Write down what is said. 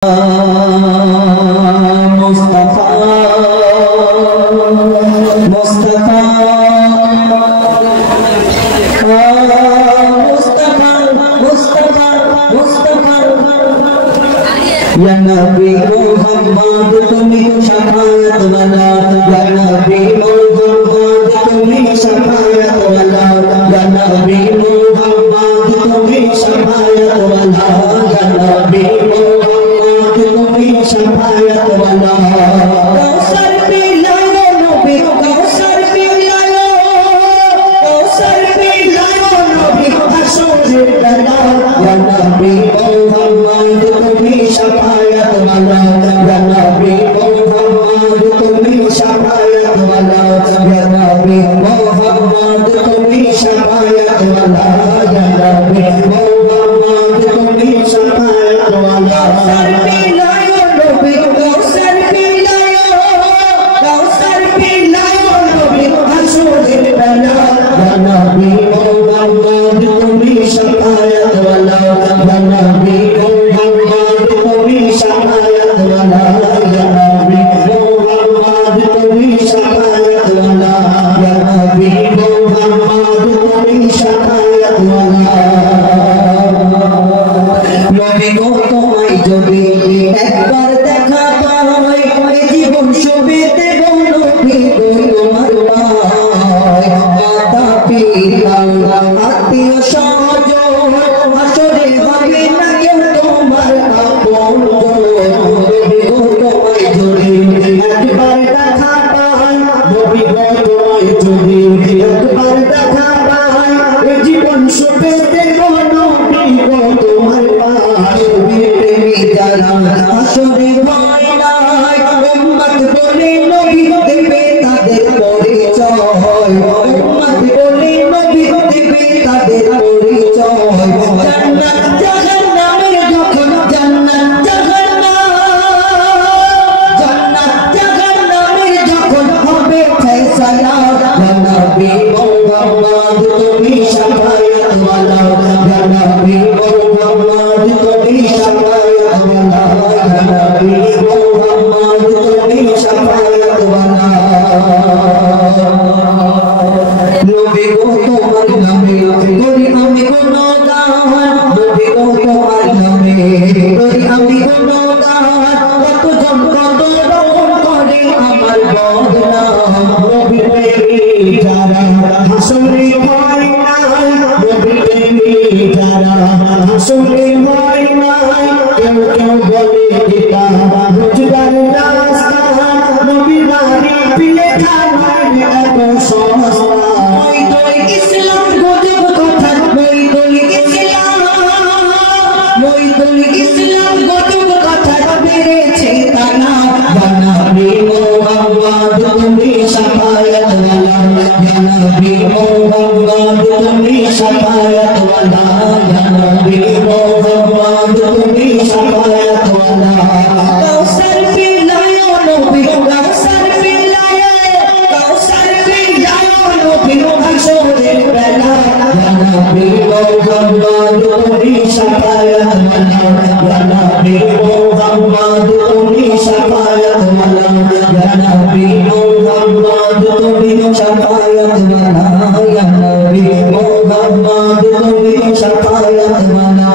Ya Nabi Muhammad tumi syafaat wala, ya Nabi Muhammad tumi syafaat wala, ya Nabi Muhammad tumi syafaat wala, ya Nabi Muhammad tumi syafaat wala. Kausar pilayo Nabi, kausar pilayo, kausar pilayo Nabi, hasyur lana, ya Nabi Muhammad tumi syafaat wala, ya Nabi Muhammad tumi syafaat wala, ya Nabi Muhammad tumi syafaat wala, ya Nabi Muhammad tumi syafaat wala. Kausar pilayo Nabi, kausar pilayo, kausar pilayo Nabi, hasyur lana, ya Nabi Muhammad tumi syafaat wala, ya Nabi Muhammad tumi syafaat wala, ya Nabi Muhammad tumi syafaat wala, ya Nabi Muhammad tumi syafaat wala. Nabi গো তোমায় যদি একবার দেখা পাই, এই জীবন সবেতে বলো কি তোমার পায়, মাতা পিতা আত্মীয় স্বজন হাসরে হবে না কেউ তোমার আপন। নবী গো তোমায় যদি একবার দেখা পাই, নবী গো তোমায় যদি একবার দেখা পাই, এই জীবন সবেতে বলো কি তোমার পায়। প্রেমী যারা হাসরে ভয় নাই, উম্মত বলে নবী দেবে তাদের পরিচয়, উম্মত বলে নবী দেবে তাদের পরিচয়। জান্নাত জাহান্নামের যখন জান্নাত জাহান্নামের যখন হবে ফয়সালা, ইয়া নবী মুহাম্মদ তুমি শাফায়াত ওয়ালা, ইয়া নবী মুহাম্মদ তুমি শাফায়াত ওয়ালা, ইয়া নবী মুহাম্মদ তুমি শাফায়াত ওয়ালা। নবী গো তোমার নামে করি আমি গুণগান, নবী গো তোমার নামে করি আমি গুণগান, কতজন কত রকম করে আমার বদনাম। নবী প্রেমী যারা হাসরে ভয় নাই, নবী প্রেমী যারা হাসরে ভয় নাই, কেউ কেউ বলে এটা হুজুরার রাস্তা, নবী বাড়ি পিলে খাওয়ায় এত সস্তা। মইদুল ইসলাম গজব কথা, মইদুল ইসলাম গজব কথা বেড়েছে তানা, ইয়া নবী মুহাম্মদ তুমি শাফায়াত ওয়ালা, ইয়া নবী মুহাম্মদ তুমি শাফায়াত ওয়ালা, ইয়া নবী মুহাম্মদ তুমি শাফায়াত ওয়ালা। কাউসার পিলায় নবী, কাউসার পিলায়, কাউসার পিলায় নবী হাসরের বেলা, ইয়া নবী মুহাম্মদ তুমি শাফায়াত ওয়ালা, ইয়া নবী মুহাম্মদ তুমি শাফায়াত ওয়ালা, ইয়া নবী মুহাম্মদ তুমি শাফায়াত ওয়ালা, ইয়া নবী মুহাম্মদ তুমি শাফায়াত ওয়ালা।